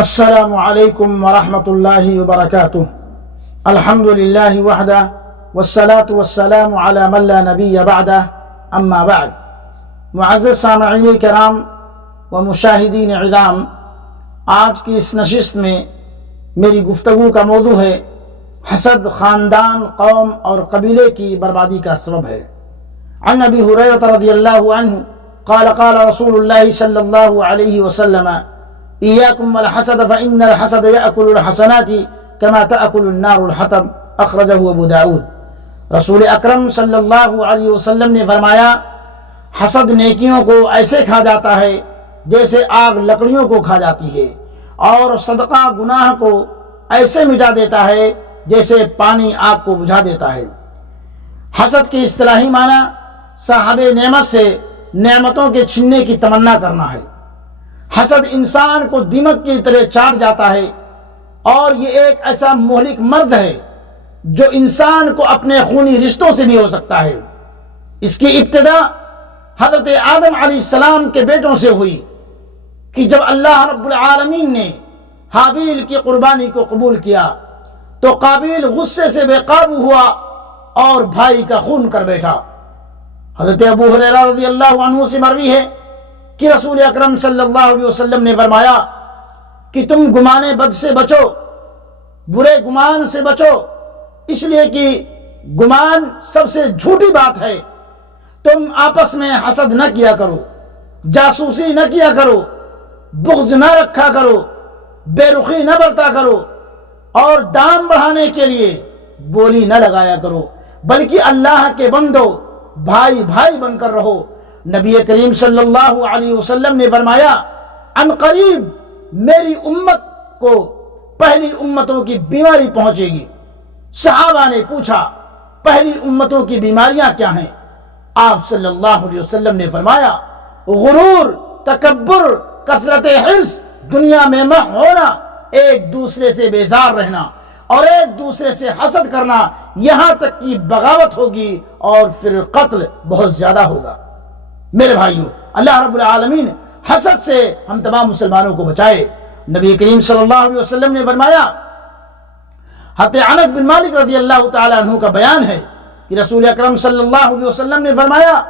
السلام علیکم ورحمۃ اللہ وبرکاتہ۔ الحمد للہ وحدہ والصلاة والسلام علی من لا نبی بعدہ، اما بعد۔ معزز سامعین کرام و مشاہدین عظام، آج کی اس نشست میں میری گفتگو کا موضوع ہے حسد خاندان، قوم اور قبیلے کی بربادی کا سبب ہے۔ عن ابی ہریرہ رضی اللہ عنہ قال قال رسول اللہ صلی اللہ علیہ وسلم إياكم والحسد فإن الحسد يأكل الحسنات كما تأكل النار الحطب، اخرجہ ابو داود۔ رسول اکرم صلی اللہ علیہ وسلم نے فرمایا، حسد نیکیوں کو ایسے کھا جاتا ہے جیسے آگ لکڑیوں کو کھا جاتی ہے، اور صدقہ گناہ کو ایسے مٹا دیتا ہے جیسے پانی آگ کو بجھا دیتا ہے۔ حسد کی اصطلاحی معنی صاحب نعمت سے نعمتوں کے چھننے کی تمنا کرنا ہے۔ حسد انسان کو دیمک کی طرح چاٹ جاتا ہے، اور یہ ایک ایسا مہلک مرض ہے جو انسان کو اپنے خونی رشتوں سے بھی ہو سکتا ہے۔ اس کی ابتدا حضرت آدم علیہ السلام کے بیٹوں سے ہوئی کہ جب اللہ رب العالمین نے حابیل کی قربانی کو قبول کیا تو قابیل غصے سے بے قابو ہوا اور بھائی کا خون کر بیٹھا۔ حضرت ابو ہریرہ رضی اللہ عنہ سے مروی ہے کہ رسول اکرم صلی اللہ علیہ وسلم نے فرمایا کہ تم گمان بد سے بچو، برے گمان سے بچو، اس لیے کہ گمان سب سے جھوٹی بات ہے۔ تم آپس میں حسد نہ کیا کرو، جاسوسی نہ کیا کرو، بغض نہ رکھا کرو، بے رخی نہ برتا کرو، اور دام بڑھانے کے لیے بولی نہ لگایا کرو، بلکہ اللہ کے بندو بھائی بھائی بن کر رہو۔ نبی کریم صلی اللہ علیہ وسلم نے فرمایا، ان قریب میری امت کو پہلی امتوں کی بیماری پہنچے گی۔ صحابہ نے پوچھا، پہلی امتوں کی بیماریاں کیا ہیں؟ آپ صلی اللہ علیہ وسلم نے فرمایا، غرور، تکبر، کثرت حرص، دنیا میں مح ہونا، ایک دوسرے سے بیزار رہنا اور ایک دوسرے سے حسد کرنا، یہاں تک کہ بغاوت ہوگی اور پھر قتل بہت زیادہ ہوگا۔ میرے بھائیو، اللہ رب العالمین حسد سے ہم تمام مسلمانوں کو بچائے۔ نبی کریم صلی اللہ علیہ وسلم نے فرمایا، حضرت انس بن مالک رضی اللہ تعالی عنہ کا بیان ہے کہ رسول اکرم صلی اللہ علیہ وسلم نے فرمایا،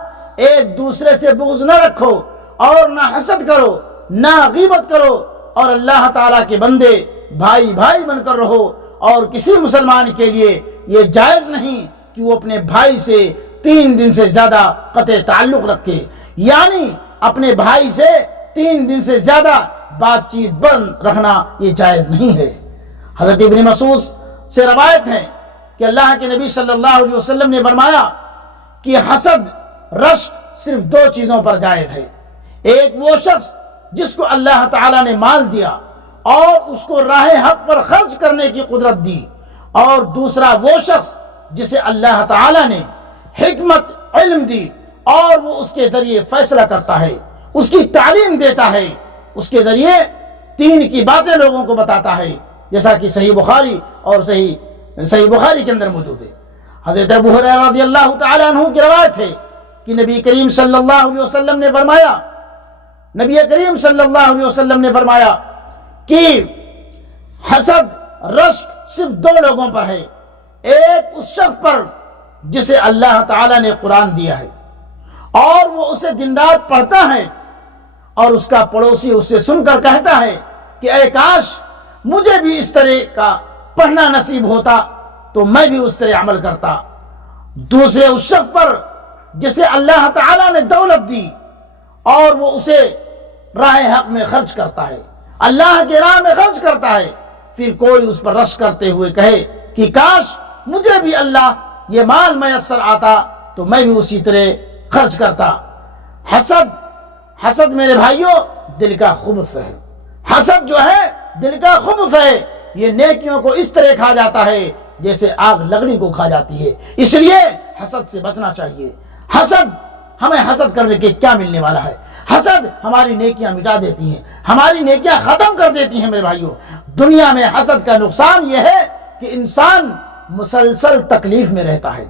ایک دوسرے سے بغض نہ رکھو اور نہ حسد کرو، نہ غیبت کرو، اور اللہ تعالیٰ کے بندے بھائی بھائی بن کر رہو، اور کسی مسلمان کے لیے یہ جائز نہیں کہ وہ اپنے بھائی سے 3 دن سے زیادہ قطع تعلق رکھے، یعنی اپنے بھائی سے 3 دن سے زیادہ بات چیت بند رکھنا یہ جائز نہیں ہے۔ حضرت ابن مسعود سے روایت ہے کہ اللہ کے نبی صلی اللہ علیہ وسلم نے فرمایا کہ حسد، رشک صرف 2 چیزوں پر جائز ہے۔ ایک وہ شخص جس کو اللہ تعالیٰ نے مال دیا اور اس کو راہ حق پر خرچ کرنے کی قدرت دی، اور دوسرا وہ شخص جسے اللہ تعالیٰ نے حکمت، علم دی اور وہ اس کے ذریعے فیصلہ کرتا ہے، اس کی تعلیم دیتا ہے، اس کے ذریعے دین کی باتیں لوگوں کو بتاتا ہے، جیسا کہ صحیح بخاری اور صحیح بخاری کے اندر موجود ہے۔ حضرت ابو ہریرہ رضی اللہ تعالی عنہ کی روایت ہے کہ نبی کریم صلی اللہ علیہ وسلم نے فرمایا، نبی کریم صلی اللہ علیہ وسلم نے فرمایا کہ حسد، رشک صرف 2 لوگوں پر ہے۔ ایک اس شخص پر جسے اللہ تعالیٰ نے قرآن دیا ہے اور وہ اسے دن رات پڑھتا ہے، اور اس کا پڑوسی اسے سن کر کہتا ہے کہ اے کاش مجھے بھی اس طرح کا پڑھنا نصیب ہوتا تو میں بھی اس طرح عمل کرتا۔ دوسرے اس شخص پر جسے اللہ تعالیٰ نے دولت دی اور وہ اسے راہ حق میں خرچ کرتا ہے، اللہ کے راہ میں خرچ کرتا ہے، پھر کوئی اس پر رشک کرتے ہوئے کہے کہ کاش مجھے بھی اللہ یہ مال میسر آتا تو میں بھی اسی طرح خرچ کرتا۔ حسد میرے بھائیوں دل کا خبث ہے۔ حسد جو ہے دل کا خبث ہے، یہ نیکیوں کو اس طرح کھا جاتا ہے جیسے آگ لکڑی کو کھا جاتی ہے۔ اس لیے حسد سے بچنا چاہیے۔ ہمیں حسد کرنے کے کیا ملنے والا ہے؟ حسد ہماری نیکیاں مٹا دیتی ہیں، ہماری نیکیاں ختم کر دیتی ہیں۔ میرے بھائیوں، دنیا میں حسد کا نقصان یہ ہے کہ انسان مسلسل تکلیف میں رہتا ہے۔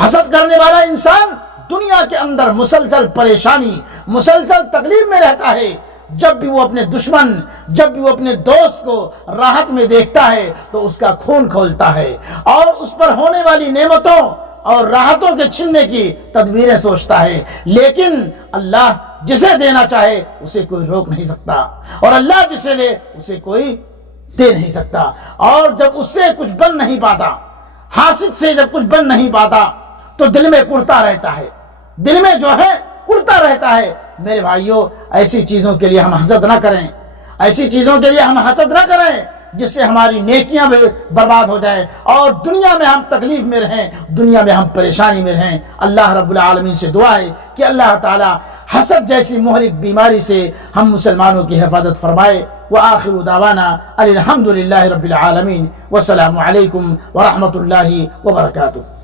حسد کرنے والا انسان دنیا کے اندر مسلسل پریشانی، مسلسل تکلیف میں رہتا ہے۔ جب بھی وہ اپنے دشمن، جب بھی وہ اپنے دوست کو راحت میں دیکھتا ہے تو اس کا خون کھولتا ہے اور اس پر ہونے والی نعمتوں اور راحتوں کے چھننے کی تدبیریں سوچتا ہے۔ لیکن اللہ جسے دینا چاہے اسے کوئی روک نہیں سکتا، اور اللہ جسے لے اسے کوئی دے نہیں سکتا۔ اور جب اس سے کچھ بن نہیں پاتا، حاسد سے جب کچھ بن نہیں پاتا تو دل میں کڑتا رہتا ہے، دل میں جو ہے کڑتا رہتا ہے۔ میرے بھائیوں، ایسی چیزوں کے لیے ہم حسد نہ کریں، ایسی چیزوں کے لیے ہم حسد نہ کریں جس سے ہماری نیکیاں بھی برباد ہو جائیں اور دنیا میں ہم تکلیف میں رہیں، دنیا میں ہم پریشانی میں رہیں۔ اللہ رب العالمین سے دعا ہے کہ اللہ تعالی حسد جیسی مہلک بیماری سے ہم مسلمانوں کی حفاظت فرمائے۔ وآخر دعوانا الحمد للہ رب العالمین، والسلام علیکم ورحمۃ اللہ وبرکاتہ۔